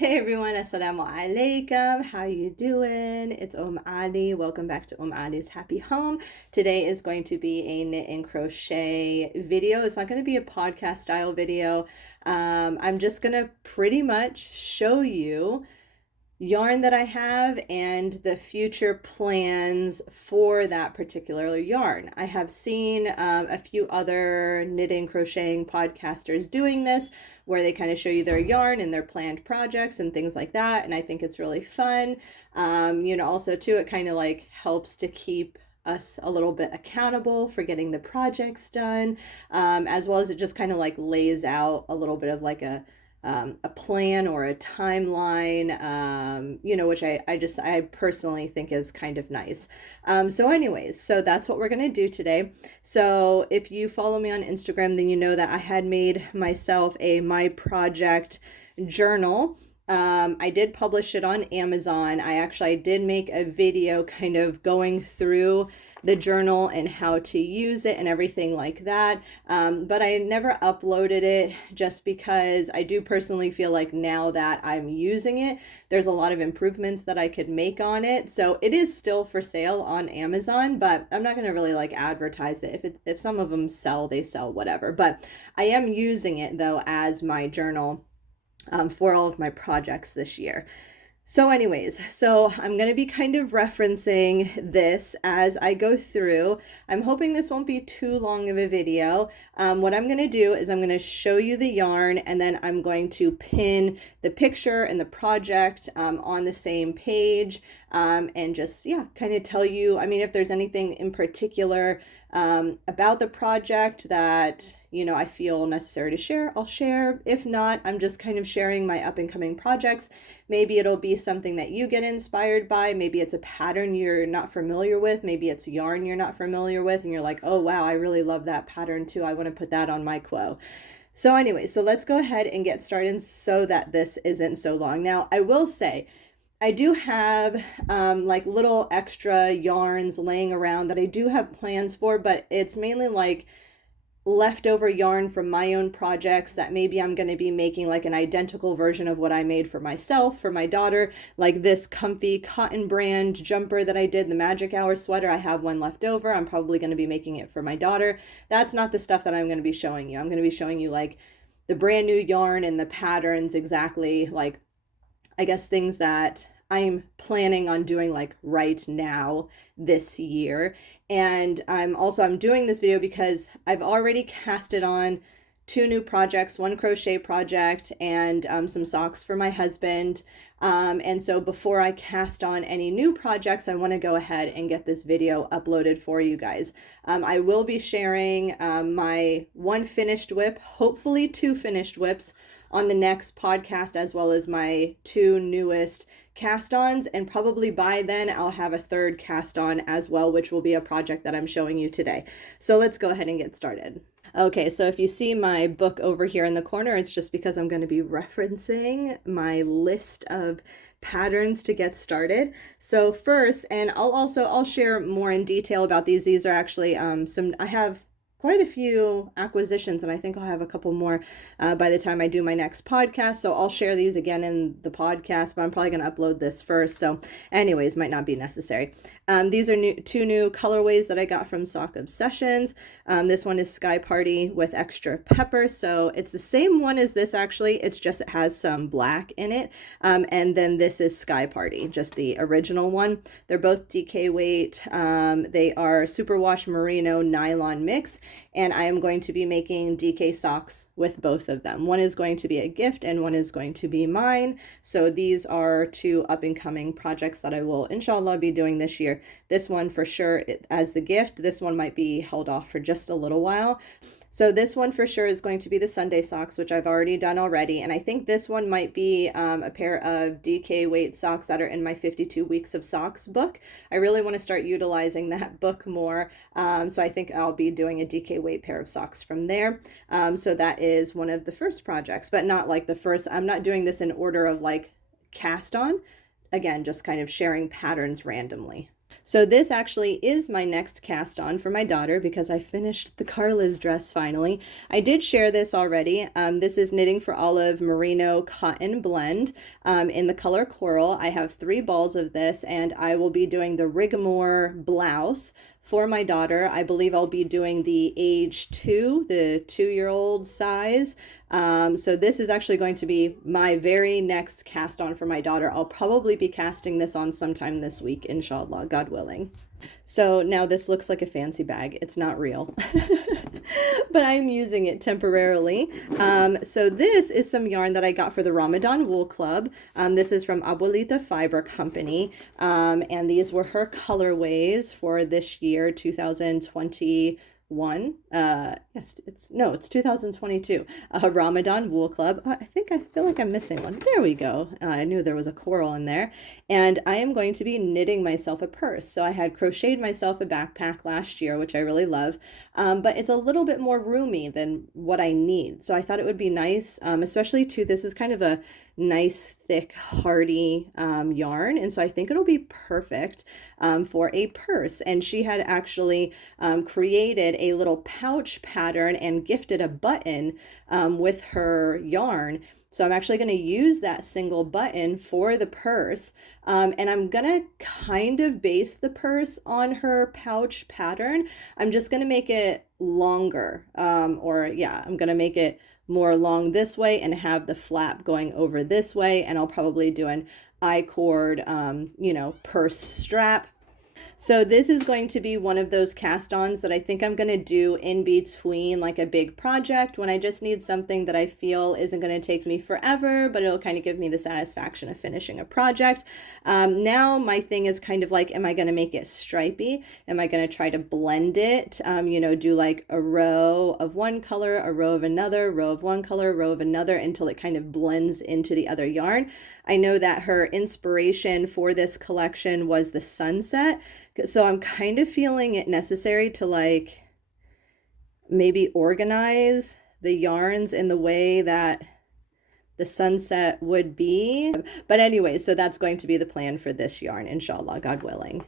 Hey everyone, Assalamu alaikum. How you doing? It's Ali. Welcome back to Ali's Happy Home. Today is going to be a knit and crochet video. It's not going to be a podcast style video. I'm just going to pretty much show you yarn that I have and the future plans for that particular yarn. I have seen a few other knitting crocheting podcasters doing this where they kind of show you their yarn and their planned projects and things like that, and I think it's really fun. Also too, it kind of like helps to keep us a little bit accountable for getting the projects done, as well as it just kind of like lays out a little bit of like a plan or a timeline, which I personally think is kind of nice. So that's what we're going to do today. So if you follow me on Instagram, then you know that I had made myself a My Project journal. I did publish it on Amazon. I did make a video kind of going through the journal and how to use it and everything like that. But I never uploaded it just because I do personally feel like now that I'm using it, there's a lot of improvements that I could make on it. So it is still for sale on Amazon, but I'm not going to really like advertise it. If some of them sell, they sell, whatever. But I am using it though as my journal for all of my projects this year. So I'm going to be kind of referencing this as I go through. I'm hoping this won't be too long of a video. What I'm going to do is I'm going to show you the yarn, and then I'm going to pin the picture and the project on the same page, and just, kind of tell you, if there's anything in particular about the project that I feel necessary to share, I'll share. If not, I'm just kind of sharing my up and coming projects. Maybe it'll be something that you get inspired by. Maybe it's a pattern you're not familiar with. Maybe it's yarn you're not familiar with, and you're like, oh wow, I really love that pattern too. I want to put that on my quo. So let's go ahead and get started so that this isn't so long. Now, I will say, I do have like little extra yarns laying around that I do have plans for, but it's mainly like leftover yarn from my own projects that maybe I'm going to be making like an identical version of what I made for myself, for my daughter, like this comfy cotton brand jumper that I did, the Magic Hour sweater. I have one left over. I'm probably going to be making it for my daughter. That's not the stuff that I'm going to be showing you. I'm going to be showing you like the brand new yarn and the patterns, exactly, like I guess things that I'm planning on doing like right now this year. And I'm doing this video because I've already casted on 2 new projects, one crochet project and some socks for my husband. And so before I cast on any new projects, I want to go ahead and get this video uploaded for you guys. I will be sharing my 1 finished whip, hopefully 2 finished whips on the next podcast, as well as my 2 newest cast-ons, and probably by then I'll have a 3rd cast-on as well, which will be a project that I'm showing you today. So let's go ahead and get started. Okay, so if you see my book over here in the corner, it's just because I'm going to be referencing my list of patterns to get started. So first, and I'll share more in detail about these. These are actually I have quite a few acquisitions, and I think I'll have a couple more by the time I do my next podcast. So I'll share these again in the podcast, but I'm probably going to upload this first. So might not be necessary. These are 2 new colorways that I got from Sock Obsessions. This one is Sky Party with extra pepper. So it's the same one as this actually. It's just it has some black in it. And then this is Sky Party, just the original one. They're both DK weight. They are superwash merino nylon mix. And I am going to be making DK socks with both of them. One is going to be a gift and one is going to be mine. So these are 2 up and coming projects that I will inshallah be doing this year. This one for sure as the gift. This one might be held off for just a little while. So this one for sure is going to be the Sunday socks, which I've already done already. And I think this one might be a pair of DK weight socks that are in my 52 Weeks of Socks book. I really want to start utilizing that book more. So I think I'll be doing a DK weight pair of socks from there. So that is one of the first projects, but not like the first. I'm not doing this in order of like cast on. Again, just kind of sharing patterns randomly. So this actually is my next cast on for my daughter because I finished the Carla's dress finally. I did share this already. This is Knitting for Olive Merino Cotton Blend in the color Coral. I have 3 balls of this, and I will be doing the Rigmor blouse for my daughter. I believe I'll be doing the age 2, the 2-year-old size. So this is actually going to be my very next cast on for my daughter. I'll probably be casting this on sometime this week, inshallah, God willing. So now this looks like a fancy bag. It's not real, but I'm using it temporarily. So this is some yarn that I got for the Ramadan Wool Club. This is from AbuelitaFiberco company. And these were her colorways for this year, 2021. Yes, it's 2022. Ramadan Wool Club. I feel like I'm missing one. There we go. I knew there was a coral in there. And I am going to be knitting myself a purse. So I had crocheted myself a backpack last year, which I really love. But it's a little bit more roomy than what I need. So I thought it would be nice, especially too, this is kind of a nice, thick, hardy yarn. And so I think it'll be perfect for a purse. And she had actually created a little pouch pattern and gifted a button with her yarn. So I'm actually going to use that single button for the purse. And I'm going to kind of base the purse on her pouch pattern. I'm just going to make it longer. I'm going to make it more along this way and have the flap going over this way. And I'll probably do an I-cord, purse strap. So this is going to be one of those cast-ons that I think I'm going to do in between like a big project when I just need something that I feel isn't going to take me forever, but it'll kind of give me the satisfaction of finishing a project. Now my thing is kind of like, am I going to make it stripy? Am I going to try to blend it? Do like a row of one color, a row of another, row of one color, row of another until it kind of blends into the other yarn. I know that her inspiration for this collection was the sunset. So I'm kind of feeling it necessary to like maybe organize the yarns in the way that the sunset would be. But anyway, so that's going to be the plan for this yarn, inshallah, God willing.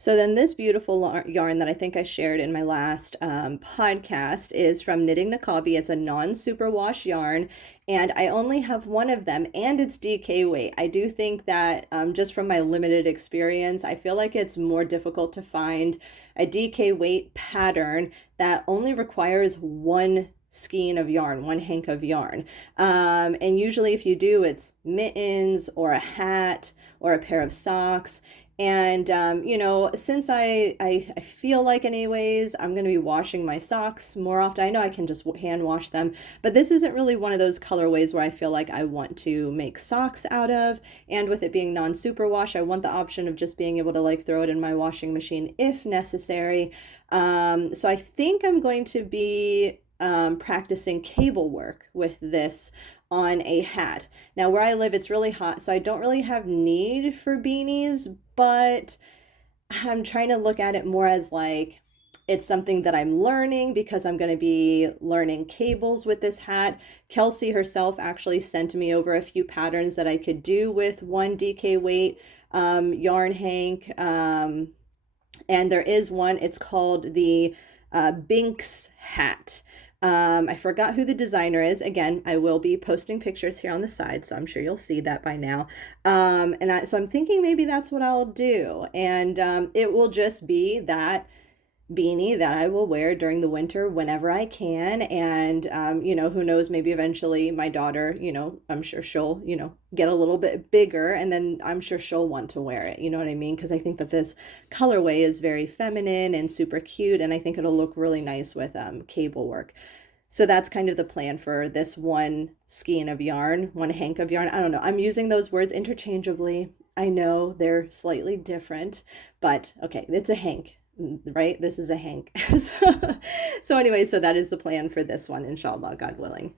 So then this beautiful yarn that I think I shared in my last podcast is from Knitting Niqabi. It's a non-superwash yarn, and I only have one of them, and it's DK weight. I do think that just from my limited experience, I feel like it's more difficult to find a DK weight pattern that only requires one skein of yarn, one hank of yarn. And usually if you do, it's mittens or a hat or a pair of socks. And, since I feel like anyways, I'm going to be washing my socks more often. I know I can just hand wash them, but this isn't really one of those colorways where I feel like I want to make socks out of. And with it being non-superwash, I want the option of just being able to like throw it in my washing machine if necessary. So I think I'm going to be practicing cable work with this on a hat. Now where I live, it's really hot, so I don't really have need for beanies, but I'm trying to look at it more as like it's something that I'm learning because I'm going to be learning cables with this hat. Kelsey herself actually sent me over a few patterns that I could do with one DK weight yarn hank. And there is one, it's called the Bynx Hat. I forgot who the designer is. Again, I will be posting pictures here on the side, so I'm sure you'll see that by now. So I'm thinking maybe that's what I'll do. And it will just be that beanie that I will wear during the winter whenever I can. And, who knows, maybe eventually my daughter, I'm sure she'll, get a little bit bigger, and then I'm sure she'll want to wear it. You know what I mean? Because I think that this colorway is very feminine and super cute, and I think it'll look really nice with cable work. So that's kind of the plan for this one skein of yarn, one hank of yarn. I don't know. I'm using those words interchangeably. I know they're slightly different, but okay, it's a hank. Right? This is a hank. So anyway, so that is the plan for this one, inshallah, God willing.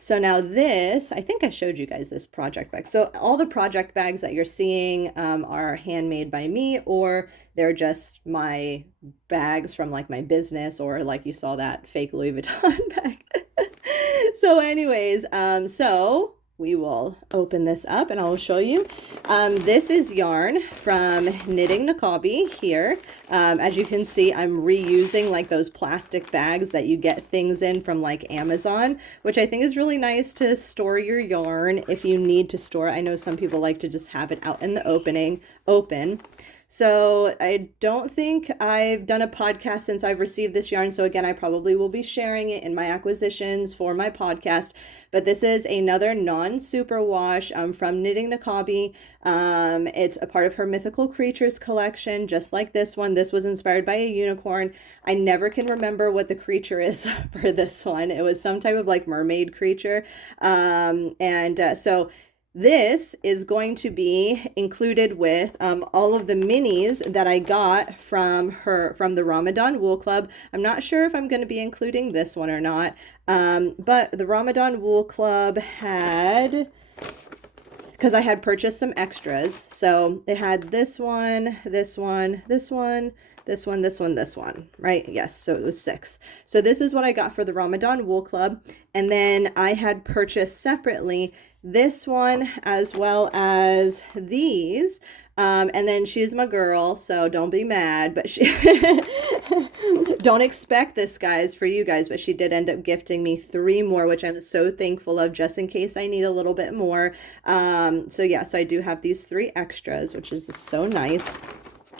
So now this, I think I showed you guys this project bag. So all the project bags that you're seeing are handmade by me, or they're just my bags from like my business, or like you saw that fake Louis Vuitton bag. So anyways, so we will open this up and I'll show you. This is yarn from Knitting Niqabi here. As you can see, I'm reusing like those plastic bags that you get things in from like Amazon, which I think is really nice to store your yarn if you need to store. I know some people like to just have it out in the open. So I don't think I've done a podcast since I've received this yarn. So again, I probably will be sharing it in my acquisitions for my podcast. But this is another non-superwash from Knitting Niqabi. It's a part of her Mythical Creatures collection, just like this one. This was inspired by a unicorn. I never can remember what the creature is for this one. It was some type of like mermaid creature. So this is going to be included with all of the minis that I got from the Ramadan Wool Club. I'm not sure if I'm going to be including this one or not, but the Ramadan Wool Club had, because I had purchased some extras. So it had this one, this one, this one, this one, this one, this one, right? Yes, so it was 6. So this is what I got for the Ramadan Wool Club. And then I had purchased separately this one as well as these. And then she's my girl, so don't be mad, but she don't expect this, guys, for you guys, but she did end up gifting me 3 more, which I'm so thankful of, just in case I need a little bit more. So yeah, so I do have these 3 extras, which is so nice.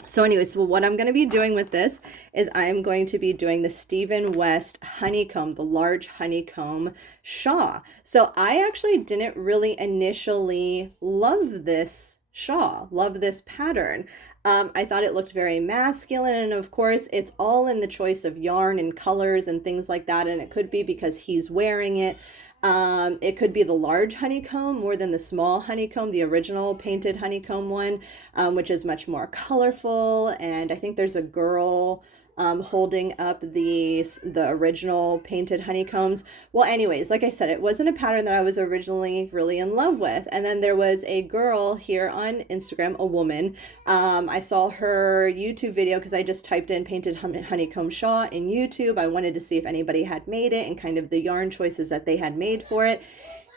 So anyways, so what I'm going to be doing with this is I'm going to be doing the Stephen West Honeycomb, the large honeycomb shawl. So I actually didn't really initially love this shawl, love this pattern. I thought it looked very masculine, and of course it's all in the choice of yarn and colors and things like that, and it could be because he's wearing it. It could be the large honeycomb more than the small honeycomb, the original painted honeycomb one, which is much more colorful. And I think there's a girl holding up the original painted honeycombs. Well, anyways, like I said, it wasn't a pattern that I was originally really in love with. And then there was a girl here on Instagram, a woman. I saw her YouTube video because I just typed in painted honeycomb shawl in YouTube. I wanted to see if anybody had made it and kind of the yarn choices that they had made for it.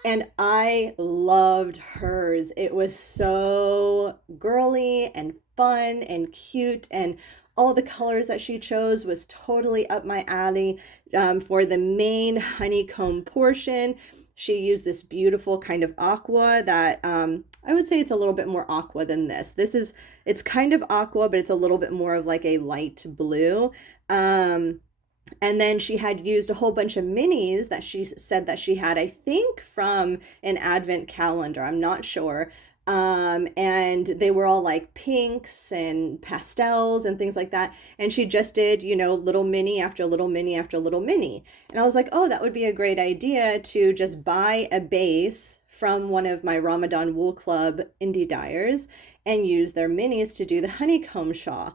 And I loved hers. It was so girly and fun and cute, and all the colors that she chose was totally up my alley. For the main honeycomb portion, she used this beautiful kind of aqua that I would say it's a little bit more aqua than this. It's kind of aqua, but it's a little bit more of like a light blue. And then she had used a whole bunch of minis that she said that she had, I think, from an advent calendar. I'm not sure. And they were all like pinks and pastels and things like that. And she just did, little mini after little mini after little mini. And I was like, oh, that would be a great idea to just buy a base from one of my Ramadan Wool Club indie dyers and use their minis to do the honeycomb shawl.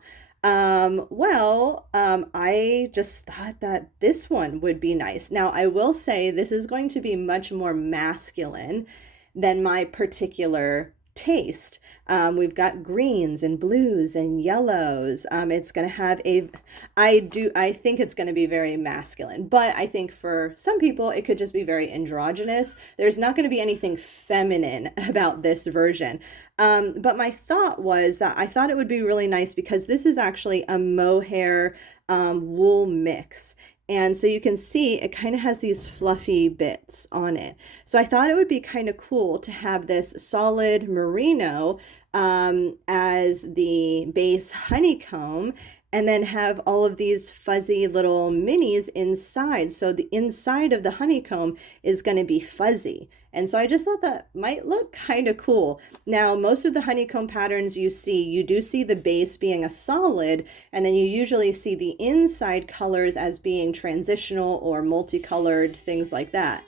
I just thought that this one would be nice. Now, I will say this is going to be much more masculine than my particular taste. We've got greens and blues and yellows. It's going to have I think it's going to be very masculine, but I think for some people it could just be very androgynous. There's not going to be anything feminine about this version. But my thought was that I thought it would be really nice because this is actually a mohair wool mix. And so you can see it kind of has these fluffy bits on it. So I thought it would be kind of cool to have this solid merino as the base honeycomb, and then have all of these fuzzy little minis inside. So the inside of the honeycomb is going to be fuzzy. And so I just thought that might look kind of cool. Now, most of the honeycomb patterns you do see the base being a solid, and then you usually see the inside colors as being transitional or multicolored, things like that.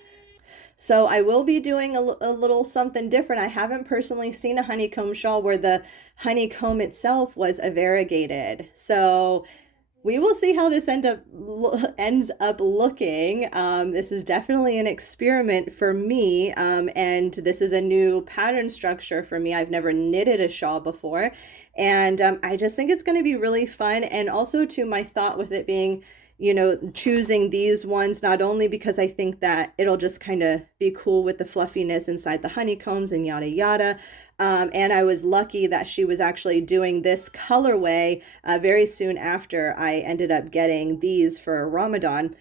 So I will be doing a little something different. I haven't personally seen a honeycomb shawl where the honeycomb itself was a variegated. So we will see how this ends up looking. This is definitely an experiment for me, and this is a new pattern structure for me. I've never knitted a shawl before, and I just think it's going to be really fun. And also, to my thought with it being, choosing these ones, not only because I think that it'll just kind of be cool with the fluffiness inside the honeycombs and yada yada. And I was lucky that she was actually doing this colorway very soon after I ended up getting these for Ramadan.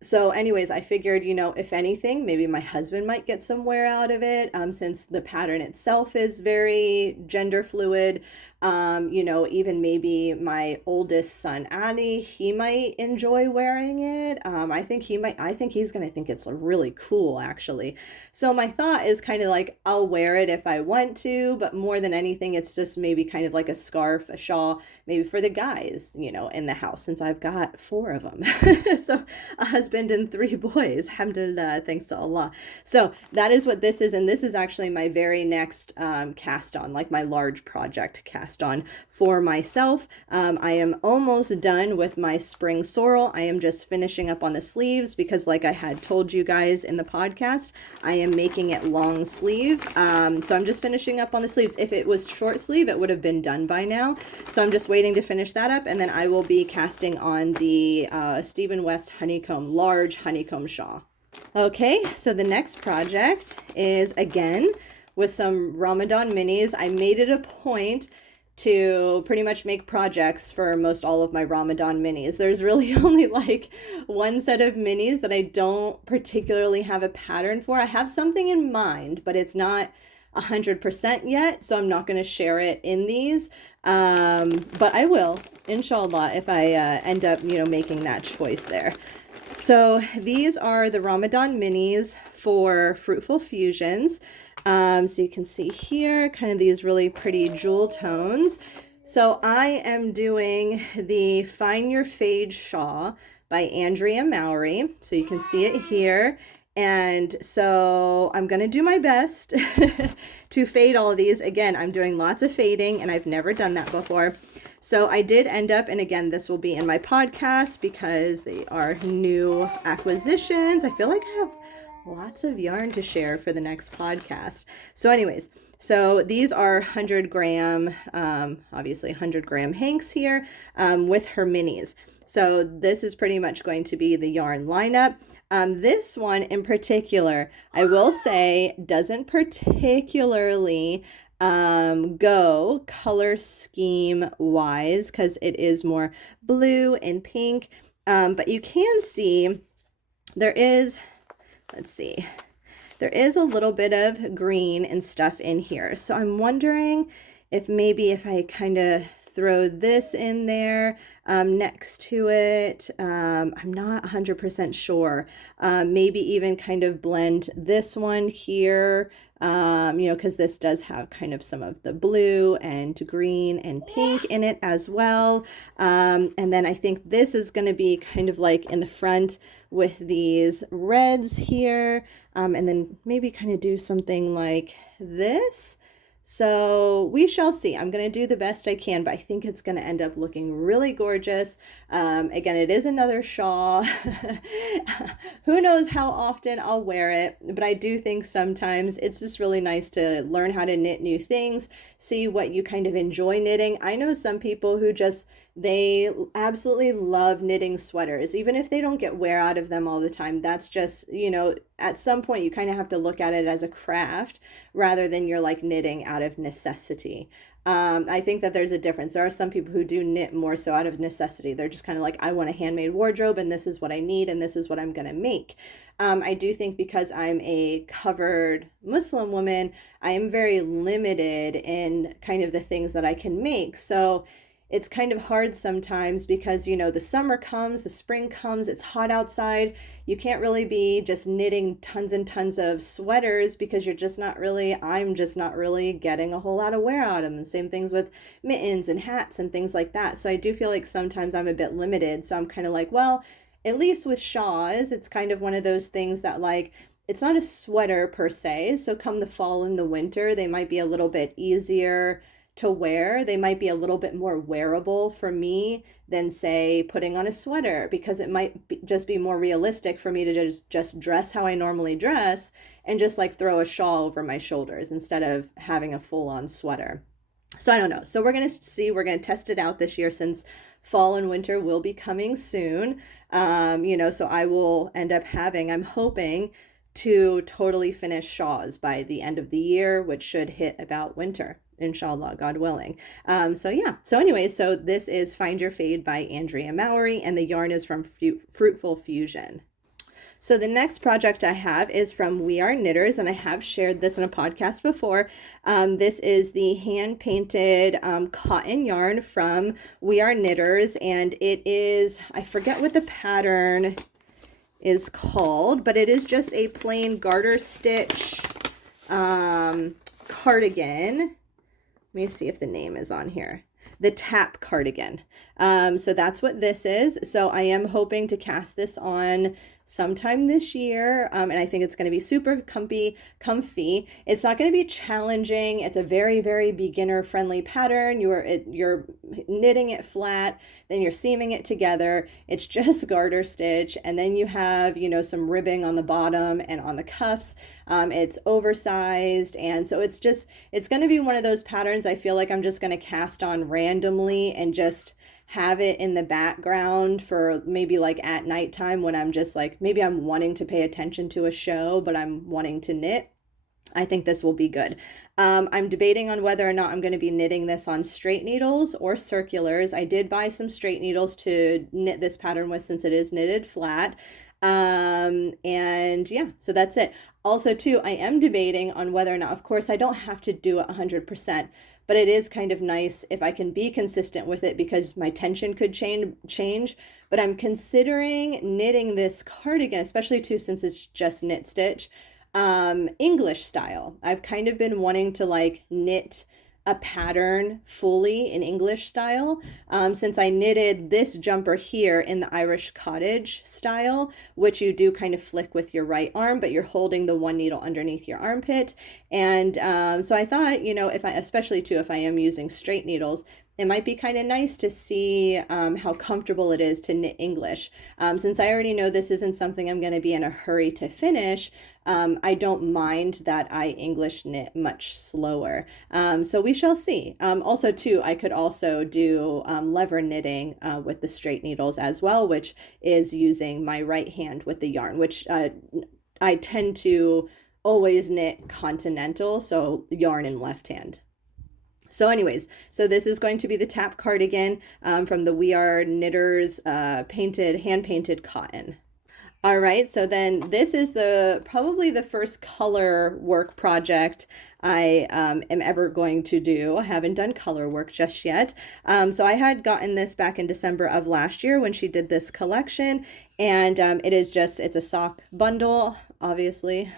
So anyways, I figured, if anything, maybe my husband might get some wear out of it, since the pattern itself is very gender fluid. Even maybe my oldest son, Annie, he might enjoy wearing it. I think he's going to think it's really cool, actually. So my thought is kind of like, I'll wear it if I want to, but more than anything, it's just maybe kind of like a scarf, a shawl, maybe for the guys, in the house, since I've got 4 of them. So a husband and 3 boys, alhamdulillah, thanks to Allah. So that is what this is, and this is actually my very next cast on, like my large project cast on for myself. I am almost done with my spring sorrel. I am just finishing up on the sleeves because, like I had told you guys in the podcast, I am making it long sleeve. So I'm just finishing up on the sleeves. If it was short sleeve, it would have been done by now. So I'm just waiting to finish that up, and then I will be casting on the Stephen West honeycomb, large honeycomb shawl. Okay, so the next project is again with some Ramadan minis. I made it a point to pretty much make projects for most all of my Ramadan minis. There's really only like one set of minis that I don't particularly have a pattern for. I have something in mind, but it's not 100% yet, so I'm not going to share it in these. But I will, inshallah, if I end up, making that choice there. So these are the Ramadan minis for Fruitful Fusions. So you can see here kind of these really pretty jewel tones. So I am doing the Find Your Fade Shawl by Andrea Mowry. So you can see it here. And so I'm going to do my best to fade all of these. Again, I'm doing lots of fading and I've never done that before. So I did end up, and again, this will be in my podcast because they are new acquisitions. I feel like I have lots of yarn to share for the next podcast. So anyways, so these are 100 gram, obviously 100 gram hanks here with her minis. So this is pretty much going to be the yarn lineup. This one in particular, I will say, doesn't particularly go color scheme wise because it is more blue and pink. But you can see there is, let's see, there is a little bit of green and stuff in here. So I'm wondering if maybe if I kind of throw this in there next to it. I'm not 100% sure. Maybe even kind of blend this one here, because this does have kind of some of the blue and green and pink in it as well. And then I think this is going to be kind of like in the front with these reds here, and then maybe kind of do something like this. So we shall see. I'm going to do the best I can, but I think it's going to end up looking really gorgeous. Again, it is another shawl. Who knows how often I'll wear it, but I do think sometimes it's just really nice to learn how to knit new things, see what you kind of enjoy knitting. I know some people who they absolutely love knitting sweaters, even if they don't get wear out of them all the time. That's just, at some point you kind of have to look at it as a craft rather than you're like knitting out of necessity. I think that there's a difference. There are some people who do knit more so out of necessity. They're just kind of like, I want a handmade wardrobe and this is what I need and this is what I'm going to make. I do think because I'm a covered Muslim woman, I am very limited in kind of the things that I can make. So it's kind of hard sometimes because, the summer comes, the spring comes, it's hot outside. You can't really be just knitting tons and tons of sweaters because I'm just not really getting a whole lot of wear out of them. Same things with mittens and hats and things like that. So I do feel like sometimes I'm a bit limited. So I'm kind of like, well, at least with shawls, it's kind of one of those things that like, it's not a sweater per se. So come the fall and the winter, they might be a little bit easier to wear. They might be a little bit more wearable for me than say putting on a sweater, because it might just be more realistic for me to just dress how I normally dress and just like throw a shawl over my shoulders instead of having a full-on sweater. So I don't know. So we're going to see, we're going to test it out this year since fall and winter will be coming soon. So I will end up having, I'm hoping to totally finish shawls by the end of the year, which should hit about winter, inshallah, God willing. So yeah. So anyway, so this is Find Your Fade by Andrea Mowry, and the yarn is from Fruitful Fusion. So the next project I have is from We Are Knitters, and I have shared this in a podcast before. This is the hand-painted cotton yarn from We Are Knitters, and it is, I forget what the pattern is called, but it is just a plain garter stitch cardigan. Let me see if the name is on here. The Tap Cardigan. So that's what this is. So I am hoping to cast this on sometime this year, and I think it's going to be super comfy. It's not going to be challenging. It's a very, very beginner friendly pattern. You're knitting it flat, then you're seaming it together. It's just garter stitch, and then you have, some ribbing on the bottom and on the cuffs. It's oversized, and so it's going to be one of those patterns I feel like I'm just going to cast on randomly and just have it in the background for maybe like at nighttime when I'm just like, maybe I'm wanting to pay attention to a show, but I'm wanting to knit. I think this will be good. I'm debating on whether or not I'm going to be knitting this on straight needles or circulars. I did buy some straight needles to knit this pattern with since it is knitted flat. And yeah, so that's it. Also too, I am debating on whether or not, of course, I don't have to do it 100%, but it is kind of nice if I can be consistent with it because my tension could change. But I'm considering knitting this cardigan, especially too, since it's just knit stitch, English style. I've kind of been wanting to like knit a pattern fully in English style, since I knitted this jumper here in the Irish cottage style, which you do kind of flick with your right arm, but you're holding the one needle underneath your armpit. And so I thought, especially too, if I am using straight needles, it might be kind of nice to see how comfortable it is to knit English. Since I already know this isn't something I'm going to be in a hurry to finish, I don't mind that I English knit much slower. So we shall see. Also too, I could also do lever knitting with the straight needles as well, which is using my right hand with the yarn, which I tend to always knit continental, so yarn in left hand. So anyways, so this is going to be the Tap Cardigan from the We Are Knitters hand-painted cotton. All right, so then this is probably the first color work project I am ever going to do. I haven't done color work just yet. So I had gotten this back in December of last year when she did this collection, and it's a sock bundle, obviously.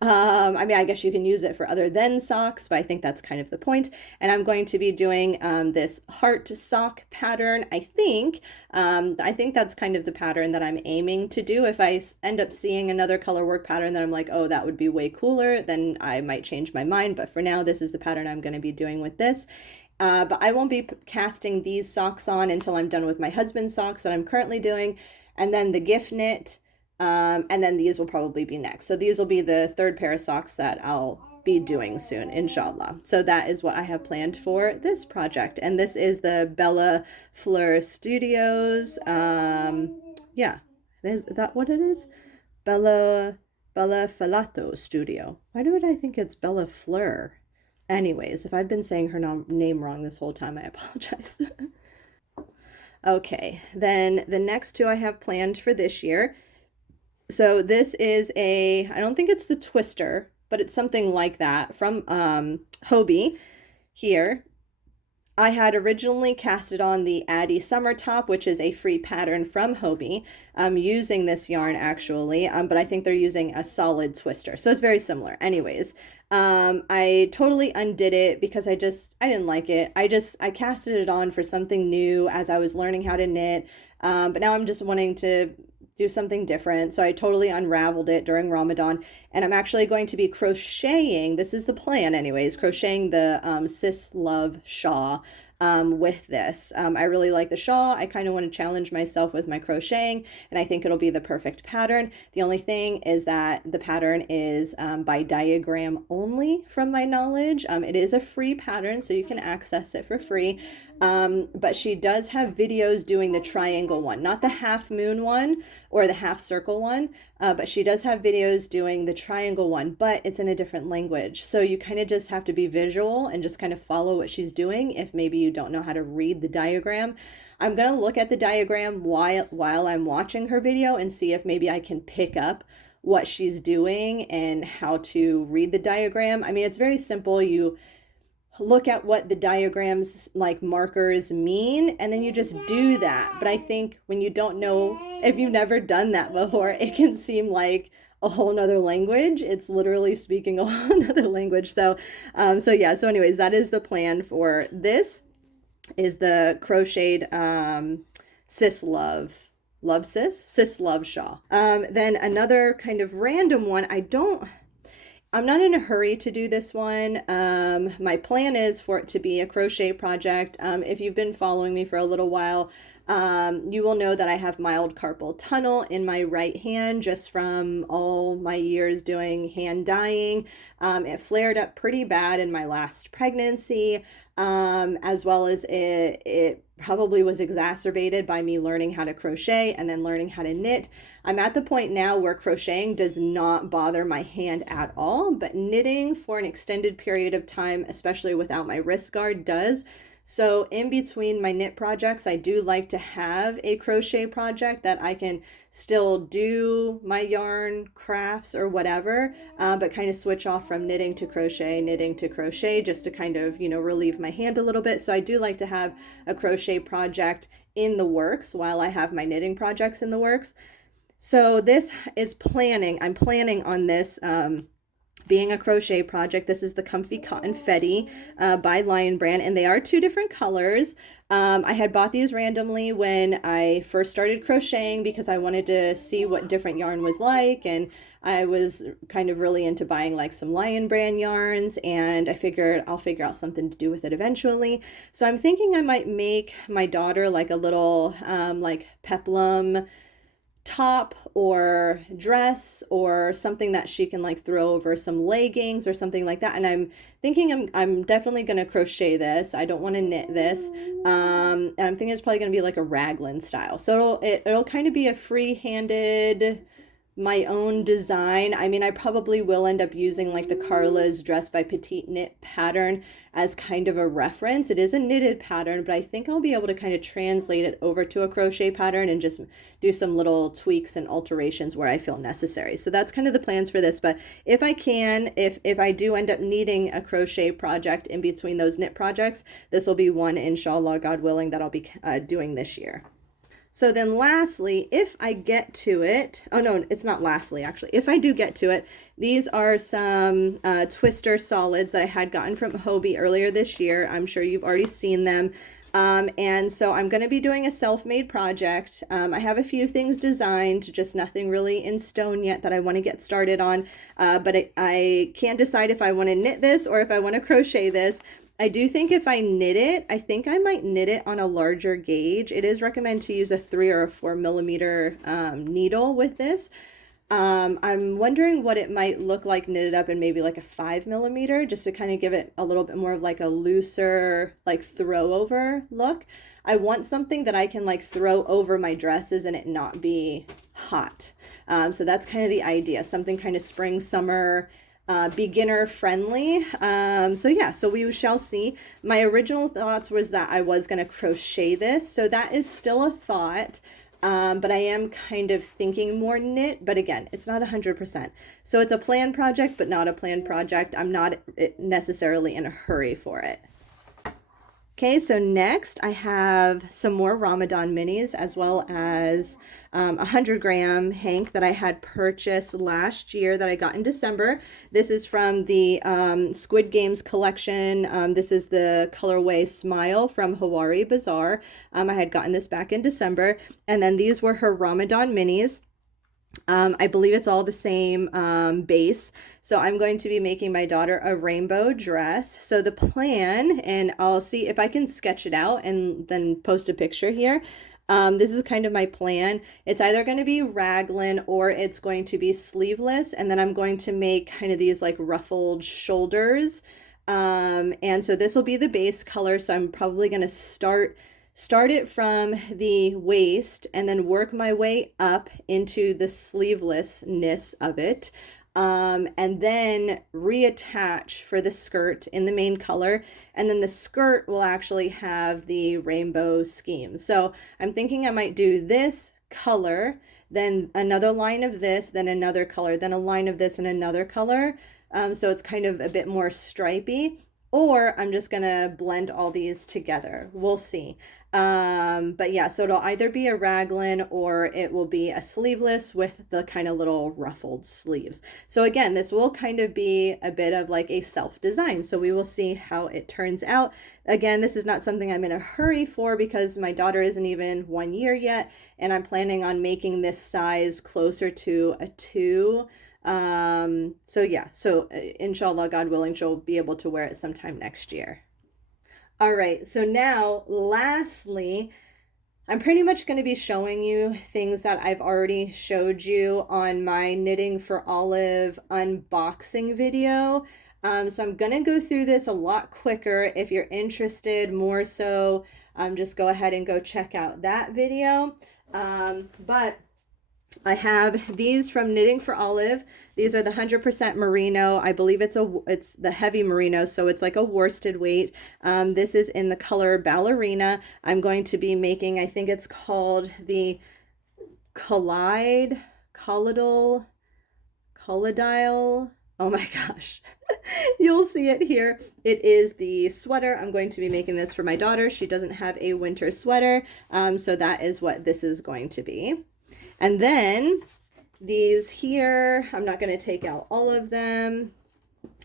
I guess you can use it for other than socks, but I think that's kind of the point. And I'm going to be doing this heart sock pattern. I think that's kind of the pattern that I'm aiming to do. If I end up seeing another color work pattern that I'm like, oh, that would be way cooler, then I might change my mind. But for now, this is the pattern I'm going to be doing with this. But I won't be casting these socks on until I'm done with my husband's socks that I'm currently doing, and then the gift knit. And then these will probably be next. So these will be the third pair of socks that I'll be doing soon, inshallah. So that is what I have planned for this project. And this is the Bella Fleur Studios. Yeah, is that what it is? Bella Falato Studio. Why do I think it's Bella Fleur? Anyways, if I've been saying her name wrong this whole time, I apologize. Okay, then the next two I have planned for this year. So this is I don't think it's the Twister, but it's something like that from Hobbii here. I had originally casted on the Addy Summer Top, which is a free pattern from Hobbii, using this yarn actually, but I think they're using a solid twister. So it's very similar. Anyways, I totally undid it because I didn't like it. I casted it on for something new as I was learning how to knit, but now I'm just wanting to do something different. So I totally unraveled it during Ramadan, and I'm actually going to be crocheting. This is the plan anyways, crocheting the Sis Love Shawl with this. I really like the shawl. I kind of want to challenge myself with my crocheting, and I think it'll be the perfect pattern. The only thing is that the pattern is by diagram only from my knowledge. It is a free pattern, so you can access it for free. But she does have videos doing the triangle one, not the half moon one or the half circle one, but she does have videos doing the triangle one, but it's in a different language. So you kind of just have to be visual and just kind of follow what she's doing if maybe you don't know how to read the diagram. I'm going to look at the diagram while I'm watching her video and see if maybe I can pick up what she's doing and how to read the diagram. I mean, it's very simple. You look at what the diagrams like markers mean, and then you just do that. But I think when you don't know, if you've never done that before, it can seem like a whole nother language. It's literally speaking a whole nother language. So anyways, that is the plan for this, is the crocheted Sis Love shawl. Then another kind of random one, I'm not in a hurry to do this one. My plan is for it to be a crochet project. If you've been following me for a little while, you will know that I have mild carpal tunnel in my right hand just from all my years doing hand dyeing. It flared up pretty bad in my last pregnancy, as well as it probably was exacerbated by me learning how to crochet and then learning how to knit. I'm at the point now where crocheting does not bother my hand at all, but knitting for an extended period of time, especially without my wrist guard, does. So in between my knit projects, I do like to have a crochet project that I can still do my yarn crafts or whatever, but kind of switch off from knitting to crochet, just to kind of, relieve my hand a little bit. So I do like to have a crochet project in the works while I have my knitting projects in the works. So this is I'm planning on this, being a crochet project. This is the Comfy Cotton Fetti by Lion Brand, and they are two different colors. I had bought these randomly when I first started crocheting because I wanted to see what different yarn was like, and I was kind of really into buying like some Lion Brand yarns, and I figured I'll figure out something to do with it eventually. So I'm thinking I might make my daughter like a little like peplum top or dress or something that she can like throw over some leggings or something like that. And I'm thinking I'm definitely going to crochet this. I don't want to knit this. And I'm thinking it's probably going to be like a raglan style. So it'll kind of be a free-handed, my own design. I mean, I probably will end up using like the Carla's Dress by Petite knit pattern as kind of a reference. It is a knitted pattern, but I think I'll be able to kind of translate it over to a crochet pattern and just do some little tweaks and alterations where I feel necessary. So that's kind of the plans for this. But if I can, if I do end up needing a crochet project in between those knit projects, this will be one, inshallah, God willing, that I'll be doing this year. So then lastly, if I get to it, oh no, it's not lastly actually, if I do get to it, these are some twister solids that I had gotten from Hobbii earlier this year. I'm sure you've already seen them. And so I'm going to be doing a self-made project. I have a few things designed, just nothing really in stone yet that I want to get started on. But I can't decide if I want to knit this or if I want to crochet this. I do think if I knit it, I think I might knit it on a larger gauge. It is recommended to use a 3 or a 4 millimeter needle with this. I'm wondering what it might look like knitted up in maybe like a 5 millimeter, just to kind of give it a little bit more of like a looser, like throw over look. I want something that I can like throw over my dresses and it not be hot. So that's kind of the idea, something kind of spring, summer, beginner friendly. So we shall see. My original thoughts was that I was going to crochet this, so that is still a thought. But I am kind of thinking more knit, but again, it's not 100%. So it's a planned project, but not a planned project. I'm not necessarily in a hurry for it. Okay, so next I have some more Ramadan minis, as well as a 100-gram hank that I had purchased last year that I got in December. This is from the Squid Games collection. This is the colorway Smile from Hawari Bazaar. I had gotten this back in December, and then these were her Ramadan minis. I believe it's all the same base. So I'm going to be making my daughter a rainbow dress. So the plan, and I'll see if I can sketch it out and then post a picture here. This is kind of my plan. It's either going to be raglan or it's going to be sleeveless. And then I'm going to make kind of these like ruffled shoulders. And so this will be the base color. So I'm probably going to start it from the waist and then work my way up into the sleevelessness of it. And then reattach for the skirt in the main color. And then the skirt will actually have the rainbow scheme. So I'm thinking I might do this color, then another line of this, then another color, then a line of this and another color. So it's kind of a bit more stripy. Or I'm just gonna blend all these together. We'll see. But yeah, so it'll either be a raglan or it will be a sleeveless with the kind of little ruffled sleeves. So again, this will kind of be a bit of like a self-design. So we will see how it turns out. Again, this is not something I'm in a hurry for because my daughter isn't even 1 year yet, and I'm planning on making this size closer to a 2. So yeah, so inshallah, God willing, she'll be able to wear it sometime next year. All right, so now lastly, I'm pretty much going to be showing you things that I've already showed you on my Knitting for Olive unboxing video. So I'm going to go through this a lot quicker. If you're interested more so, just go ahead and go check out that video. But I have these from Knitting for Olive. These are the 100% merino. I believe it's the heavy merino, so it's like a worsted weight. This is in the color Ballerina. I'm going to be making, I think it's called the Collidile. Oh my gosh. You'll see it here. It is the sweater. I'm going to be making this for my daughter. She doesn't have a winter sweater, so that is what this is going to be. And then these here, I'm not going to take out all of them,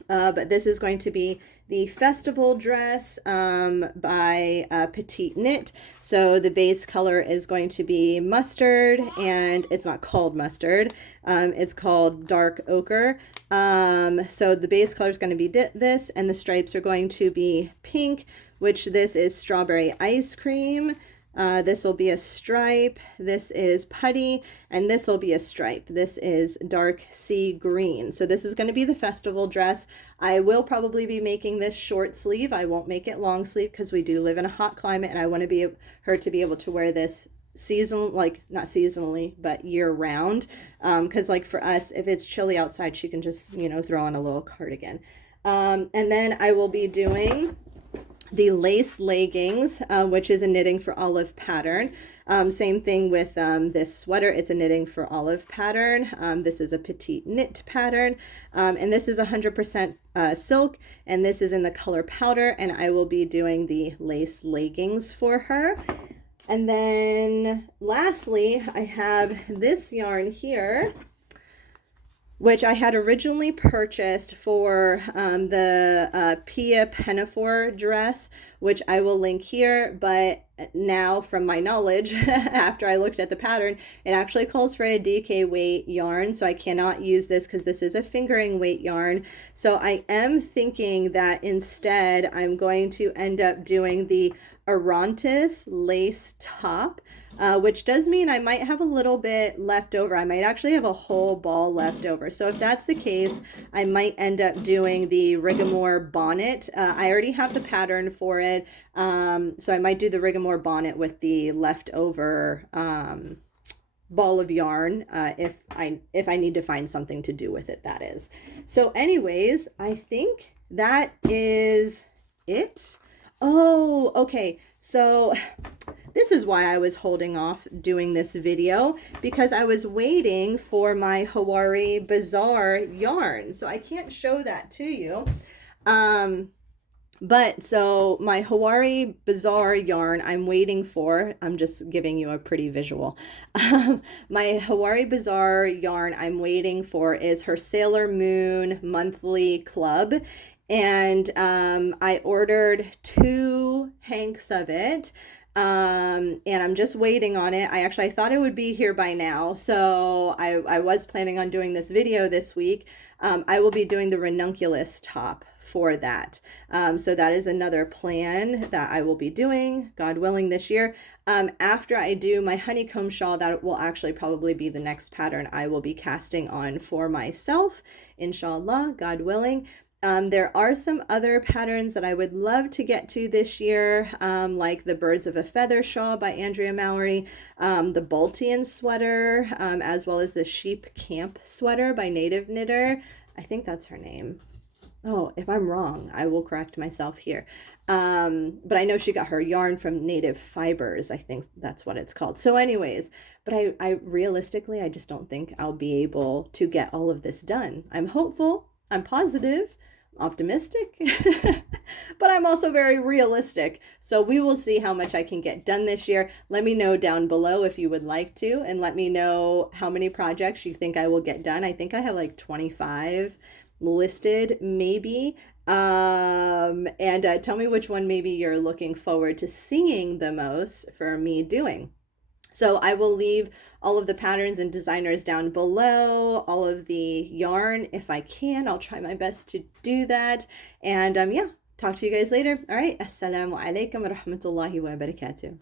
but this is going to be the festival dress by Petite Knit. So the base color is going to be mustard, and it's not called mustard. It's called dark ochre. So the base color is going to be this, and the stripes are going to be pink, which this is strawberry ice cream. This will be a stripe, this is putty, and this will be a stripe. This is dark sea green. So this is going to be the festival dress. I will probably be making this short sleeve. I won't make it long sleeve because we do live in a hot climate, and I want her to be able to wear this not seasonally, but year round. Because like for us, if it's chilly outside, she can just, throw on a little cardigan. And then I will be doing the lace leggings, which is a Knitting for Olive pattern. Same thing with this sweater. It's a Knitting for Olive pattern. This is a Petite Knit pattern, and this is 100% silk, and this is in the color powder, and I will be doing the lace leggings for her. And then lastly, I have this yarn here, which I had originally purchased for the Pia Pinafore dress, which I will link here, but now from my knowledge, after I looked at the pattern, it actually calls for a DK weight yarn, so I cannot use this because this is a fingering weight yarn. So I am thinking that instead I'm going to end up doing the Arantis lace top, which does mean I might have a little bit left over. I might actually have a whole ball left over. So if that's the case, I might end up doing the Rigmor bonnet. I already have the pattern for it, so I might do the Rigmor bonnet with the leftover ball of yarn if I need to find something to do with it, that is. So anyways, I think that is it. Oh, okay. So this is why I was holding off doing this video, because I was waiting for my Hawari Bazaar yarn. So I can't show that to you. But so my Hawari Bazaar yarn I'm waiting for, I'm just giving you a pretty visual. My Hawari Bazaar yarn I'm waiting for is her Sailor Moon monthly club. And I ordered 2 hanks of it. And I'm just waiting on it. I thought it would be here by now, so I was planning on doing this video this week. I will be doing the Ranunculus top for that. So that is another plan that I will be doing, God willing, this year. After I do my honeycomb shawl, that will actually probably be the next pattern I will be casting on for myself, inshallah, God willing. There are some other patterns that I would love to get to this year, like the Birds of a Feather shawl by Andrea Mowry, the Baltian sweater, as well as the Sheep Camp sweater by Native Knitter. I think that's her name. Oh, if I'm wrong, I will correct myself here. But I know she got her yarn from Native Fibers. I think that's what it's called. So anyways, but I realistically, I just don't think I'll be able to get all of this done. I'm hopeful, I'm positive, optimistic, but I'm also very realistic. So we will see how much I can get done this year. Let me know down below if you would like to, and let me know how many projects you think I will get done. I think I have like 25 listed maybe. And tell me which one maybe you're looking forward to seeing the most for me doing. So I will leave all of the patterns and designers down below, all of the yarn if I can. I'll try my best to do that. And yeah, talk to you guys later. All right. Assalamu alaikum wa rahmatullahi wa barakatuh.